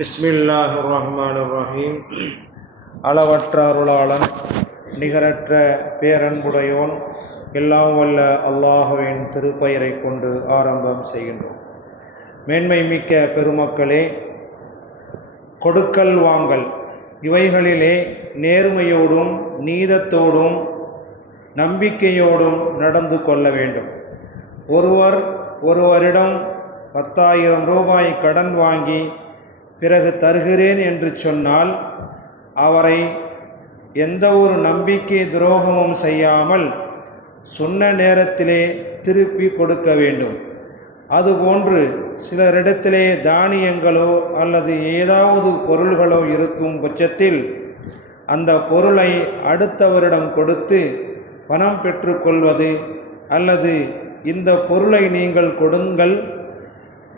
பிஸ்மில்லாஹிர் ரஹ்மானிர் ரஹீம். அளவற்ற அருளாளன், நிகரற்ற பேரன்புடையோன், எல்லாம் வல்ல அல்லாஹுவின் திருப்பெயரை கொண்டு ஆரம்பம் செய்கின்றோம். மேன்மை மிக்க பெருமக்களே, கொடுக்கல் வாங்கல் இவைகளிலே நேர்மையோடும் நீதத்தோடும் நம்பிக்கையோடும் நடந்து கொள்ள வேண்டும். ஒருவரிடம் 10,000 ரூபாய் கடன் வாங்கி பிறகு தருகிறேன் என்று சொன்னால் அவரை எந்த ஒரு நம்பிக்கை துரோகமும் செய்யாமல் சொன்ன நேரத்திலே திருப்பி கொடுக்க வேண்டும். அதுபோன்று சிலரிடத்திலே தானியங்களோ அல்லது ஏதாவது பொருள்களோ இருக்கும் பட்சத்தில் அந்த பொருளை அடுத்தவரிடம் கொடுத்து பணம் பெற்றுக்கொள்வது, அல்லது இந்த பொருளை நீங்கள் கொடுங்கள்,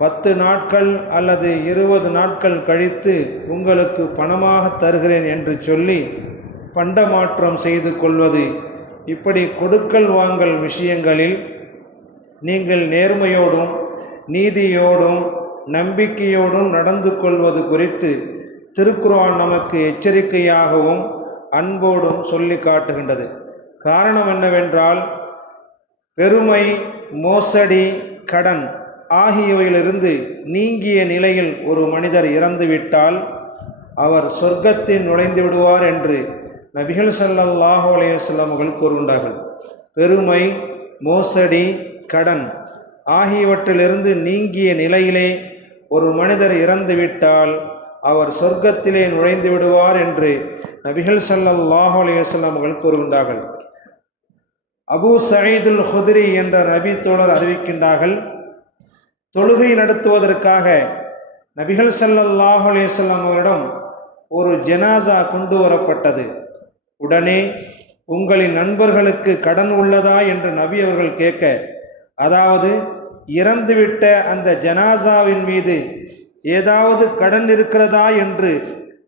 10 நாட்கள் அல்லது 20 நாட்கள் கழித்து உங்களுக்கு பணமாக தருகிறேன் என்று சொல்லி பண்டமாற்றம் செய்து கொள்வது, இப்படி கொடுக்கல் வாங்கல் விஷயங்களில் நீங்கள் நேர்மையோடும் நீதியோடும் நம்பிக்கையோடும் நடந்து கொள்வது குறித்து திருக்குர்ஆன் நமக்கு எச்சரிக்கையாகவும் அன்போடும் சொல்லி காட்டுகின்றது. காரணம் என்னவென்றால், பெருமை, மோசடி, கடன் ஆகியவையிலிருந்து நீங்கிய நிலையில் ஒரு மனிதர் இறந்துவிட்டால் அவர் சொர்க்கத்தில் நுழைந்து விடுவார் என்று நபிகள் ஸல்லல்லாஹு அலைஹி வஸல்லம் அவர்கள் கூறுகின்றார்கள். பெருமை, மோசடி, கடன் ஆகியவற்றிலிருந்து நீங்கிய நிலையிலே ஒரு மனிதர் இறந்துவிட்டால் அவர் சொர்க்கத்திலே நுழைந்து விடுவார் என்று நபிகள் ஸல்லல்லாஹு அலைஹி வஸல்லம் அவர்கள் கூறுகின்றார்கள். அபூ சயீதுல் குத்ரி என்ற நபி தோழர் அறிவிக்கின்றார்கள், தொழுகை நடத்துவதற்காக நபிகள் ஸல்லல்லாஹு அலைஹி வஸல்லம் அவரிடம் ஒரு ஜனாசா கொண்டு வரப்பட்டது. உடனே உங்களின் நண்பர்களுக்கு கடன் உள்ளதா என்று நபி அவர்கள் கேட்க, அதாவது இறந்துவிட்ட அந்த ஜனாசாவின் மீது ஏதாவது கடன் இருக்கிறதா என்று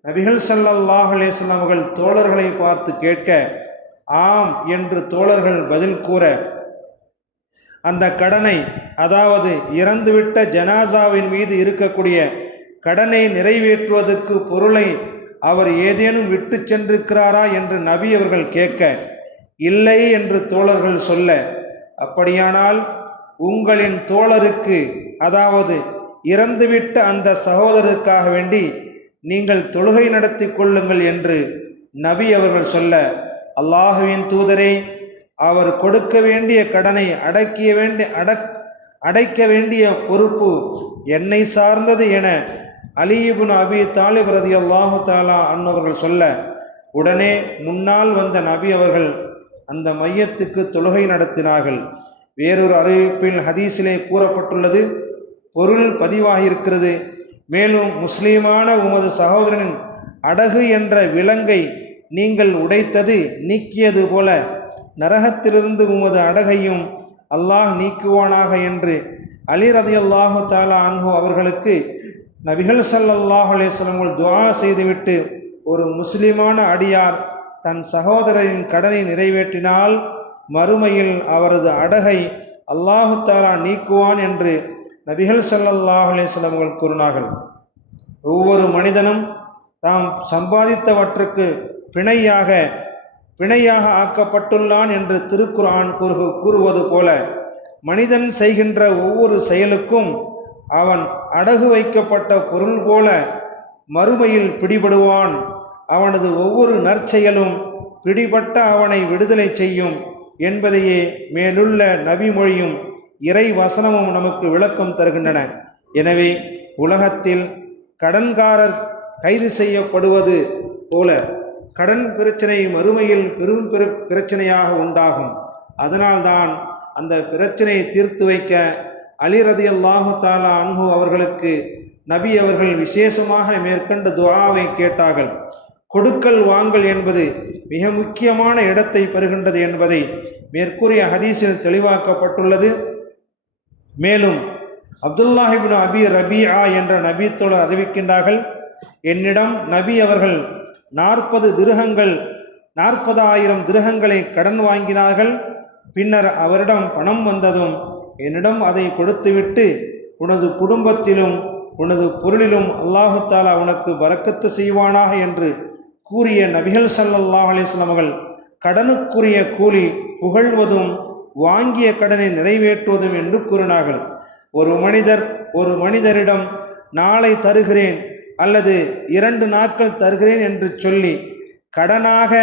நபிகள் ஸல்லல்லாஹு அலைஹி வஸல்லம் அவர்கள் தோழர்களை பார்த்து கேட்க, ஆம் என்று தோழர்கள் பதில் கூற, அந்த கடனை, அதாவது இறந்துவிட்ட ஜனாசாவின் மீது இருக்கக்கூடிய கடனை நிறைவேற்றுவதற்கு பொருளை அவர் ஏதேனும் விட்டு சென்றிருக்கிறாரா என்று நபி அவர்கள் கேட்க, இல்லை என்று தோழர்கள் சொல்ல, அப்படியானால் உங்களின் தோழருக்கு, அதாவது இறந்துவிட்ட அந்த சகோதரருக்காக வேண்டி நீங்கள் தொழுகை நடத்தி கொள்ளுங்கள் என்று நபி அவர்கள் சொல்ல, அல்லாஹுவின் தூதரே, அவர் கொடுக்க வேண்டிய கடனை அடைக்க வேண்டிய பொறுப்பு என்னை சார்ந்தது என அலி இப்னு அபி தாலிப் ரலியல்லாஹு தஆலா அன்ஹு சொல்ல, உடனே முன்னால் வந்த நபி அவர்கள் அந்த மையத்துக்கு தொழுகை நடத்தினார்கள். வேறொரு அறிவிப்பில் ஹதீஸிலே கூறப்பட்டுள்ளது, பொருள் பதிவாகியிருக்கிறது, மேலும் முஸ்லீமான உமது சகோதரனின் அடகு என்ற விலங்கை நீங்கள் உடைத்தது நீக்கியது போல நரகத்திலிருந்து உமது அடகையும் அல்லாஹ் நீக்குவானாக என்று அலி ரலியல்லாஹு தஆலா அன்ஹு அவர்களுக்கு நபிகள் ஸல்லல்லாஹு அலைஹி வஸல்லம் துஆ செய்துவிட்டு, ஒரு முஸ்லிமான அடியார் தன் சகோதரரின் கடனை நிறைவேற்றினால் மறுமையில் அவரது அடகை அல்லாஹு தஆலா நீக்குவான் என்று நபிகள் ஸல்லல்லாஹு அலைஹி வஸல்லம் அவர்கள் கூறினார்கள். ஒவ்வொரு மனிதனும் தாம் சம்பாதித்தவற்றுக்கு பிணையாக ஆக்கப்பட்டுள்ளான் என்று திருக்குர்ஆன் கூறுவது போல, மனிதன் செய்கின்ற ஒவ்வொரு செயலுக்கும் அவன் அடகு வைக்கப்பட்ட பொருள் போல மறுமையில் பிடிபடுவான். அவனது ஒவ்வொரு நற்செயலும் பிடிபட்ட அவனை விடுதலை செய்யும் என்பதையே மேலுள்ள நபிமொழியும் இறை வசனமும் நமக்கு விளக்கம் தருகின்றன. எனவே உலகத்தில் கடன்காரர் கைது செய்யப்படுவது போல கடன் பிரச்சனை மறுமையில் பெரும் பிரச்சனையாக உண்டாகும். அதனால்தான் அந்த பிரச்சனையை தீர்த்து வைக்க அலி ரலியல்லாஹு தஆலா அன்ஹு அவர்களுக்கு நபி அவர்கள் விசேஷமாக மேற்கொண்ட துஆவை கேட்டார்கள். கொடுக்கல் வாங்கல் என்பது மிக முக்கியமான இடத்தை பெறுகின்றது என்பதை மேற்கூறிய ஹதீஸில் தெளிவாக்கப்பட்டுள்ளது. மேலும் அப்துல்லாஹ் இப்னு அபி ரபீஆ என்ற நபி தோழர் அறிவிக்கின்றார்கள், என்னிடம் நபி அவர்கள் 40,000 திரகங்களை கடன் வாங்கினார்கள். பின்னர் அவரிடம் பணம் வந்ததும் என்னிடம் அதை கொடுத்துவிட்டு, உனது குடும்பத்திலும் உனது பொருளிலும் அல்லாஹு தாலா உனக்கு பரக்கத்து செய்வானாக என்று கூறிய நபிகள் ஸல்லல்லாஹு அலைஹி வஸல்லம் அவர்கள் கடனுக்குரிய கூலி புகழ்வதும் வாங்கிய கடனை நிறைவேற்றுவதும் என்று கூறினார்கள். ஒரு மனிதரிடம் நாளை தருகிறேன் அல்லது 2 நாட்கள் தருகிறேன் என்று சொல்லி கடனாக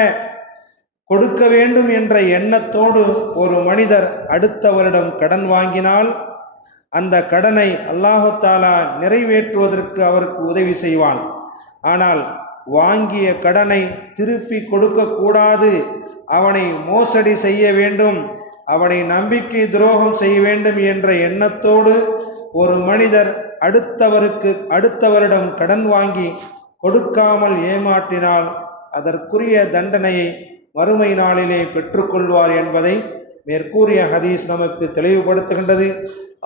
கொடுக்க வேண்டும் என்ற எண்ணத்தோடு ஒரு மனிதர் அடுத்தவரிடம் கடன் வாங்கினால் அந்த கடனை அல்லாஹு தாலா நிறைவேற்றுவதற்கு அவருக்கு உதவி செய்வான். ஆனால் வாங்கிய கடனை திருப்பி கொடுக்கக்கூடாது, அவனை மோசடி செய்ய வேண்டும், அவனை நம்பிக்கை துரோகம் செய்ய வேண்டும் என்ற எண்ணத்தோடு ஒரு மனிதர் அடுத்தவரிடம் கடன் வாங்கி கொடுக்காமல் ஏமாற்றினால் அதற்குரிய தண்டனையை மறுமை நாளிலே பெற்றுக்கொள்வார் என்பதை மேற்கூறிய ஹதீஸ் நமக்கு தெளிவுபடுத்துகின்றது.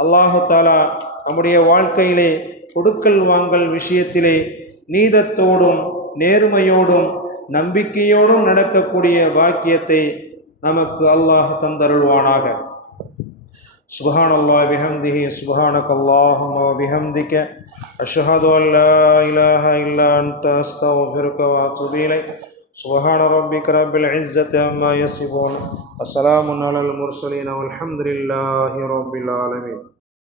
அல்லாஹு தாலா நம்முடைய வாழ்க்கையிலே கொடுக்கல் வாங்கல் விஷயத்திலே நீதத்தோடும் நேர்மையோடும் நம்பிக்கையோடும் நடக்கக்கூடிய பாக்கியத்தை நமக்கு அல்லாஹ் தந்தருள்வானாக. சுப்ஹானல்லாஹி பிஹம்திஹி சுப்ஹானக்கல்லாஹும்ம வ பிஹம்திக அஷ்ஹது அன் லா இலாஹா இல்லா அன்த அஸ்தக்ஃபிருக வ அத்தூபு இலைக். சுப்ஹான ரப்பிக ரப்பில் இஸ்ஸத்தி அம்மா யசிஃபூன். அஸ்ஸலாமு அலல் முர்ஸலீன் வல்ஹம்துலில்லாஹி ரப்பில் ஆலமீன்.